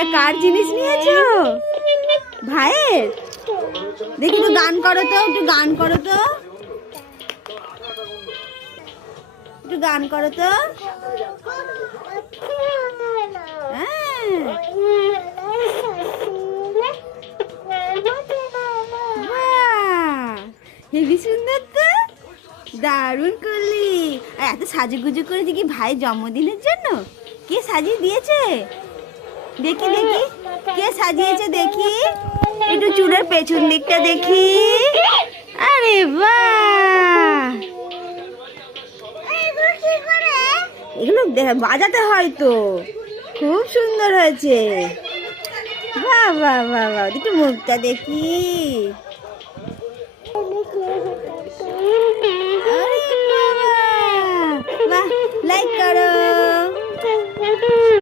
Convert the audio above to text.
এটা কার জিনিস নিয়েছো? ভাইয়ের? দেখি তো, গান করো তো, একটু গান করো তো, একটু গান করো তো। হেবি সুন্দর তো, দারুণ করলি। আর এত সাজুগুজু করেছে কি ভাই জন্মদিনের জন্য? কে সাজিয়ে দিয়েছে? দেখি দেখি, কে সাজিয়েছে দেখি, একটু চুলের পেছন দিকটা দেখি। আরে বাহ, এগুলো বাজাতে হয় তো, খুব সুন্দর হয়েছে। বাহ বাহ বাহ বাহ, একটু মুখটা দেখি। বাহ, লাইক করো।